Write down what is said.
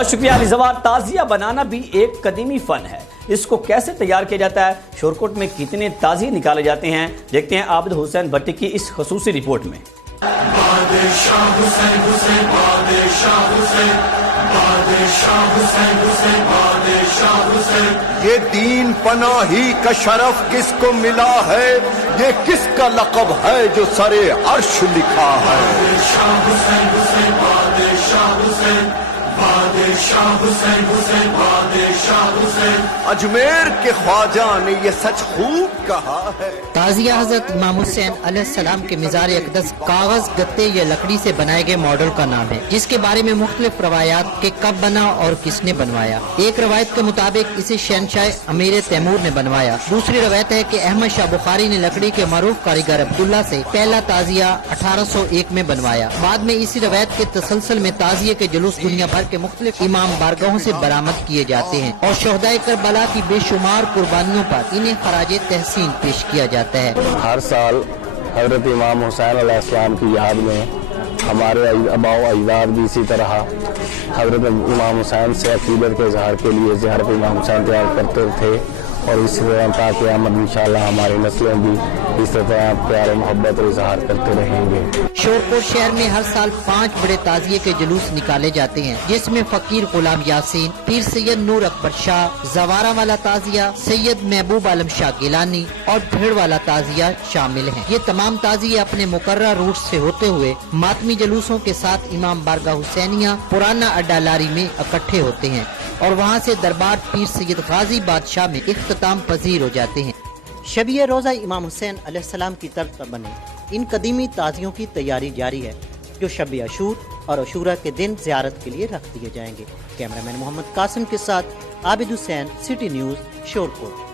بہت شکریہ علی زوار۔ تعزیہ بنانا بھی ایک قدیمی فن ہے، اس کو کیسے تیار کیا جاتا ہے، شورکوٹ میں کتنے تعزیے نکالے جاتے ہیں، دیکھتے ہیں عابد حسین بھٹی کی اس خصوصی رپورٹ میں۔ یہ دین پناہی کا شرف کس کو ملا ہے، یہ کس کا لقب ہے جو سرے عرش لکھا ہے۔ اجمیر کے خواجہ نے یہ سچ خوب کہا ہے۔ تعزیہ حضرت امام حسین علیہ السلام کے مزار اقدس کاغذ، گتے یا لکڑی سے بنائے گئے ماڈل کا نام ہے، جس کے بارے میں مختلف روایات کے کب بنا اور کس نے بنوایا۔ ایک روایت کے مطابق اسے شہنشاہ امیر تیمور نے بنوایا۔ دوسری روایت ہے کہ احمد شاہ بخاری نے لکڑی کے معروف کاریگر عبداللہ سے پہلا تعزیہ 1801 میں بنوایا۔ بعد میں اسی روایت کے تسلسل میں تعزیے کے جلوس دنیا بھر کے مختلف امام بارگاہوں سے برآمد کیے جاتے ہیں اور شہدائے کربلا کی بے شمار قربانیوں پر انہیں خراج تحسین پیش کیا جاتا ہے۔ ہر سال حضرت امام حسین علیہ السلام کی یاد میں ہمارے آباء و اجداد بھی اسی طرح حضرت امام حسین سے عقیدت کے اظہار کے لیے زیارت امام حسین تیار کرتے تھے، اور اس طرح تا قیامت انشاءاللہ ہماری نسلیں بھی اس طرح پیار و محبت اور اظہار کرتے رہیں گے۔ شورکوٹ شہر میں ہر سال 5 بڑے تعزیے کے جلوس نکالے جاتے ہیں، جس میں فقیر غلام یاسین، پیر سید نور اکبر شاہ، زوارہ والا تعزیہ، سید محبوب عالم شاہ گیلانی اور بھیڑ والا تعزیہ شامل ہیں۔ یہ تمام تعزیے اپنے مقررہ روٹ سے ہوتے ہوئے ماتمی جلوسوں کے ساتھ امام بارگاہ حسینیہ پرانا اڈا لاری میں اکٹھے ہوتے ہیں اور وہاں سے دربار پیر سید غازی بادشاہ میں اختتام پذیر ہو جاتے ہیں۔ شبیہ روزہ امام حسین علیہ السلام کی طرز پر بنے ان قدیمی تعزیوں کی تیاری جاری ہے، جو شب عاشور اور عاشورہ کے دن زیارت کے لیے رکھ دیے جائیں گے۔ کیمرہ مین محمد قاسم کے ساتھ عابد حسین، سٹی نیوز، شورکوٹ۔